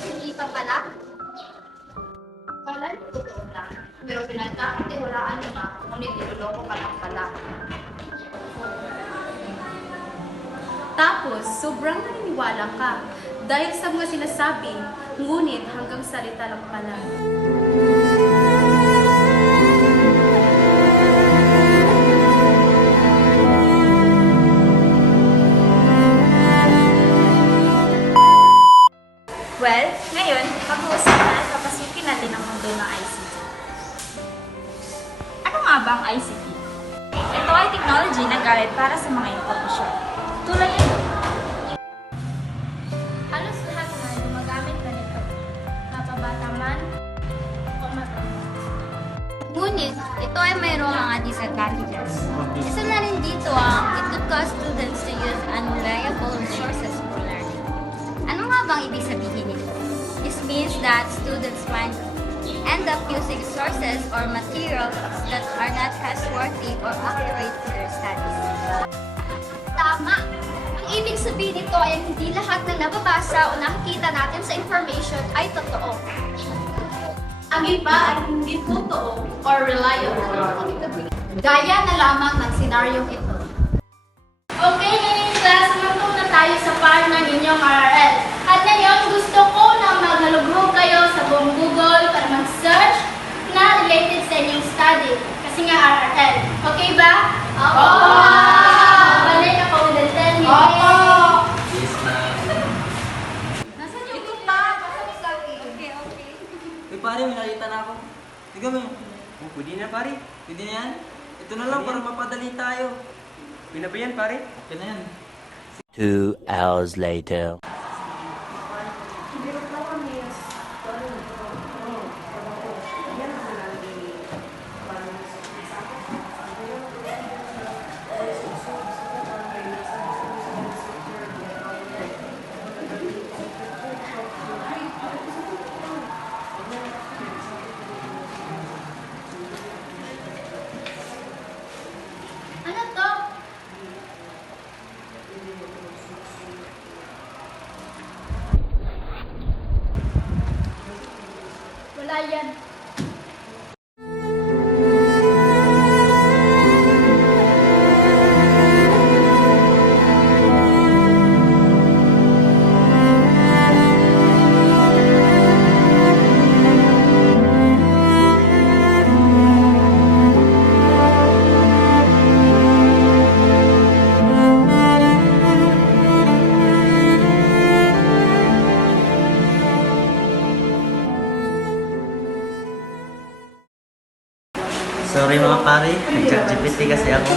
Hindi pa pala? Kala niyo totoo lang. Pero pinagkakatiwalaan niyo nga, ngunit niloloko ka lang pala. Tapos, sobrang naniniwala ka dahil sa mga sinasabi, ngunit hanggang salita lang pala. Well, ngayon, pag-uusapan at papasukin natin ang mundo ng ICT. Ano nga ba ang ICT? Ito ay technology na gamit para sa mga impormasyon. Tulad nito. Halos lahat na gumagamit na nito. Mapabata man o matanda. Ngunit, ito ay mayroong mga disadvantages. Isa na rin dito ang it could cause students to use unreliable resources for learning. Ano nga bang ibig sabihin nito? This means that students might end up using sources or materials that are not trustworthy or accurate to their studies. Tama! Ang ibig sabihin nito ay hindi lahat ng nababasa o nakikita natin sa information ay totoo. Ang iba ay hindi totoo or reliable. Gaya na lamang ng senaryong ito. Okay, ngayong class, matong na tayo sa part ng inyong RRL. At ngayon, gusto ko na maghalughog kayo sa buong Google para mag-search na related sa inyong study. Kasi nga RRL. Okay ba? Opo! Balik ako with the 10 minutes. Opo! Yes, ma'am. Nasaan yung ito pa? Okay. Uy, pare, may nakita na ako. Tignan mo. Oh, pwede na, pare. Pwede na yan. Ito na lang para mapadali tayo. Pwede na ba yan, pare? Okay na yan. 2 hours later. Ano to? Wala yan. Sorry mga pare, nag-chat-GPT kasi ako.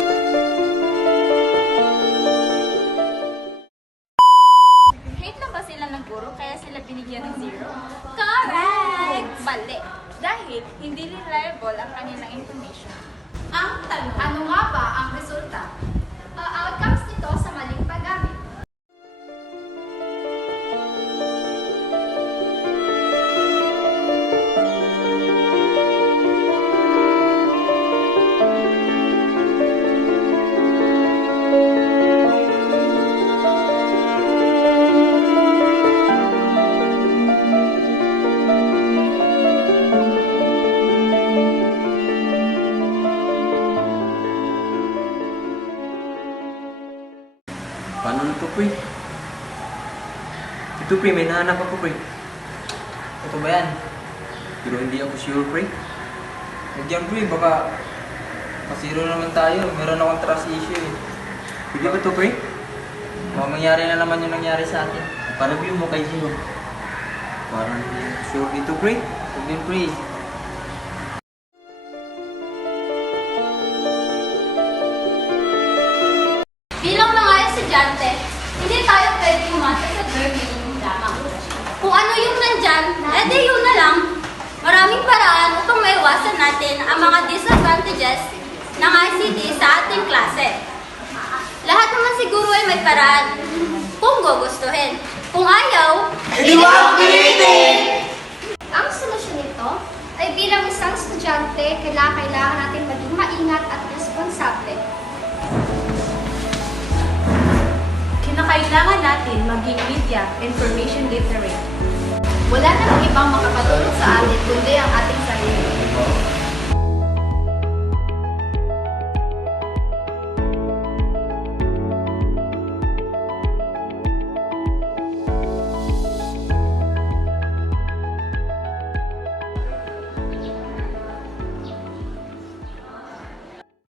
Hate lang ba sila ng guro kaya sila binigyan ng 0? Correct! Mali. Dahil hindi reliable ang kanilang information. Ang tanong, ano nga ba ang resulta? Outcomes nito sa maling paggamit. Paano na to, pre? Ito, pre, may nahanap ako, pre. Ito ba yan? Pero hindi ako sure, pre. Huwag yan, pre. Baka masiro naman tayo. Meron akong trust issue, eh. Pwede ba to, pre? Baka mangyari na naman yung nangyari sa atin. Pa-review mo kay Gino. Parang sure dito, pre. Huwag din, pre. Bilang mga estudyante, hindi tayo pwede umasa sa bare minimum lamang. Kung ano yung nandyan, edi yun na lang. Maraming paraan upang maiwasan natin ang mga disadvantages ng ICT sa ating klase. Lahat naman siguro ay may paraan kung gugustuhin. Kung ayaw, ang solusyon nito ay bilang isang estudyante, kailangan natin maging maingat at responsable. Kinakailangan natin maging media information literate. Wala namang ibang makakatulong sa atin kundi ang ating